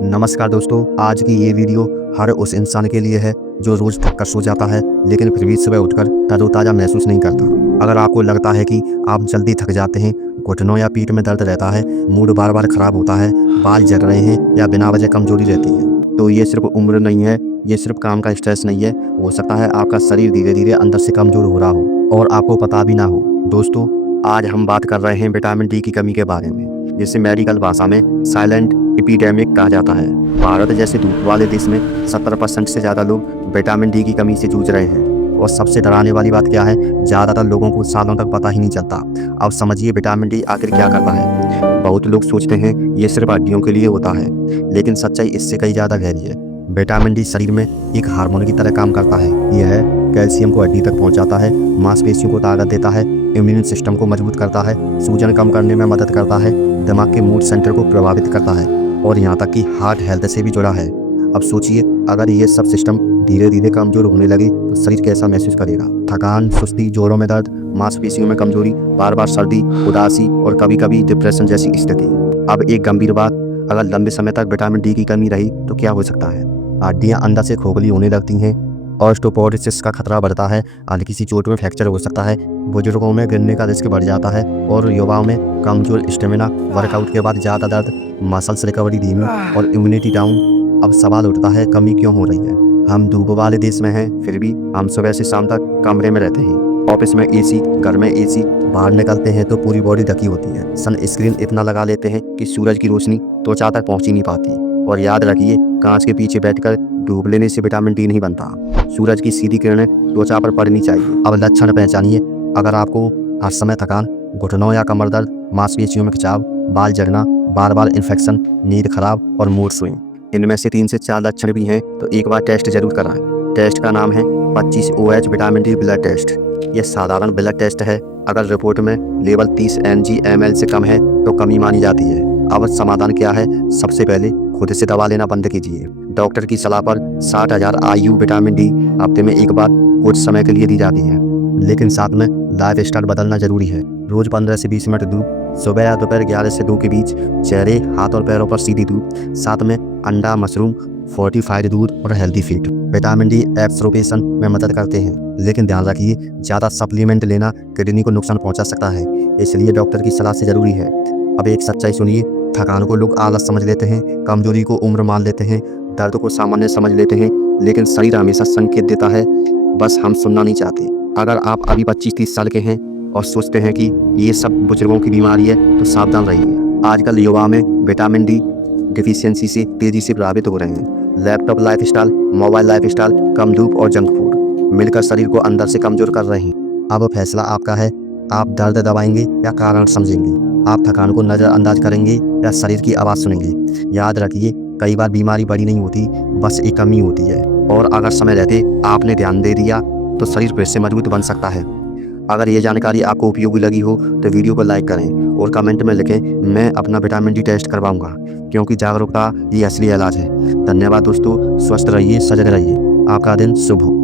नमस्कार दोस्तों, आज की ये वीडियो हर उस इंसान के लिए है जो रोज थक कर सो जाता है लेकिन फिर भी सुबह उठकर तरोताज़ा महसूस नहीं करता। अगर आपको लगता है कि आप जल्दी थक जाते हैं, घुटनों या पीठ में दर्द रहता है, मूड बार बार खराब होता है, बाल जल रहे हैं या बिना वजह कमजोरी रहती है, तो ये सिर्फ उम्र नहीं है, ये सिर्फ काम का स्ट्रेस नहीं है। हो सकता है आपका शरीर धीरे धीरे अंदर से कमजोर हो रहा हो और आपको पता भी ना हो। दोस्तों, आज हम बात कर रहे हैं विटामिन डी की कमी के बारे में, जिसे मेडिकल भाषा में साइलेंट एपिडेमिक कहा जाता है। भारत जैसे धूप वाले देश में 70% से ज़्यादा लोग विटामिन डी की कमी से जूझ रहे हैं। और सबसे डराने वाली बात क्या है, ज़्यादातर लोगों को सालों तक पता ही नहीं चलता। अब समझिए विटामिन डी आखिर क्या करता है। बहुत लोग सोचते हैं ये सिर्फ हड्डियों के लिए होता है, लेकिन सच्चाई इससे कई ज़्यादा गहरी है। विटामिन डी शरीर में एक हार्मोन की तरह काम करता है। यह कैल्शियम को हड्डी तक पहुंचाता है, मांसपेशियों को ताकत देता है, इम्यून सिस्टम को मजबूत करता है, सूजन कम करने में मदद करता है, दिमाग के मूड सेंटर को प्रभावित करता है और यहाँ तक कि हार्ट हेल्थ से भी जुड़ा है। अब सोचिए, अगर ये सब सिस्टम धीरे धीरे कमजोर होने लगे तो शरीर कैसा महसूस करेगा। थकान, सुस्ती, जोड़ों में दर्द, मांसपेशियों में कमजोरी, बार बार सर्दी, उदासी और कभी कभी डिप्रेशन जैसी स्थिति। अब एक गंभीर बात, अगर लंबे समय तक विटामिन डी की कमी रही तो क्या हो सकता है। हड्डियां अंदर से खोखली होने लगती हैं, ऑस्टियोपोरोसिस का खतरा बढ़ता है, हल्की सी चोट में फ्रैक्चर हो सकता है, बुजुर्गों में गिरने का रिस्क बढ़ जाता है और युवाओं में कमजोर स्टेमिना, वर्कआउट के बाद ज़्यादा दर्द, मसल्स रिकवरी धीमी और इम्यूनिटी डाउन। अब सवाल उठता है, कमी क्यों हो रही है। हम धूप वाले देश में हैं, फिर भी हम सुबह से शाम तक कमरे में रहते हैं। ऑफिस में एसी, घर में एसी, बाहर निकलते हैं तो पूरी बॉडी ढकी होती है। सन स्क्रीन इतना लगा लेते हैं कि सूरज की रोशनी त्वचा तक पहुंच ही नहीं पाती। और याद रखिए, कांच के पीछे बैठकर धूप लेने से विटामिन डी नहीं बनता। सूरज की सीधी किरणें त्वचा पर पड़नी चाहिए। अब लक्षण पहचानिए। अगर आपको हर समय थकान, घुटनों या कमर दर्द, मांसपेशियों में खिंचाव, बाल झड़ना, बार बार इन्फेक्शन, नींद खराब और मूड स्विंग, इनमें से 3 से 4 लक्षण भी हैं तो एक बार टेस्ट जरूर कराएं। टेस्ट का नाम है 25OH vitamin D blood test. यह साधारण ब्लड टेस्ट है। अगर रिपोर्ट में लेवल 30 mg/ml से कम है तो कमी मानी जाती है। अब समाधान क्या है। सबसे पहले खुद से दवा लेना बंद कीजिए। डॉक्टर की सलाह पर 60,000 IU विटामिन डी हफ्ते में एक बार कुछ समय के लिए दी जाती है, लेकिन साथ में लाइफ स्टाइल बदलना जरूरी है। रोज 15 से 20 मिनट धूप, सुबह या दोपहर 11 से 2 के बीच, चेहरे, हाथ और पैरों पर सीधी धूप, साथ में अंडा, मशरूम, फोर्टिफाइड दूध और healthy feed vitamin D absorption में मदद करते हैं। लेकिन ध्यान रखिए, ज़्यादा सप्लीमेंट लेना किडनी को नुकसान पहुंचा सकता है, इसलिए डॉक्टर की सलाह से जरूरी है। अब एक सच्चाई सुनिए, थकान को लोग आलस समझ लेते हैं, कमजोरी को उम्र मान लेते हैं, दर्द को सामान्य समझ लेते हैं, लेकिन शरीर हमेशा संकेत देता है, बस हम सुनना नहीं चाहते। अगर आप अभी 25-30 साल के हैं और सोचते हैं कि ये सब बुजुर्गों की बीमारी है तो सावधान रहिए। आजकल युवा में विटामिन डी डिफिशियंसी से तेजी से प्रभावित हो रहे हैं। लैपटॉप लाइफस्टाइल, मोबाइल लाइफस्टाइल, कम धूप और जंक फूड मिलकर शरीर को अंदर से कमजोर कर रहे हैं। अब फैसला आपका है, आप दर्द दबाएंगे या कारण समझेंगे। आप थकान को नज़रअंदाज करेंगे या शरीर की आवाज़ सुनेंगे। याद रखिए, कई बार बीमारी बड़ी नहीं होती, बस एक कमी होती है। और अगर समय रहते आपने ध्यान दे दिया तो शरीर फिर से मजबूत बन सकता है। अगर ये जानकारी आपको उपयोगी लगी हो तो वीडियो को लाइक करें और कमेंट में लिखें, मैं अपना विटामिन डी टेस्ट करवाऊंगा, क्योंकि जागरूकता ये असली इलाज है। धन्यवाद दोस्तों, स्वस्थ रहिए, सजग रहिए, आपका दिन शुभ हो।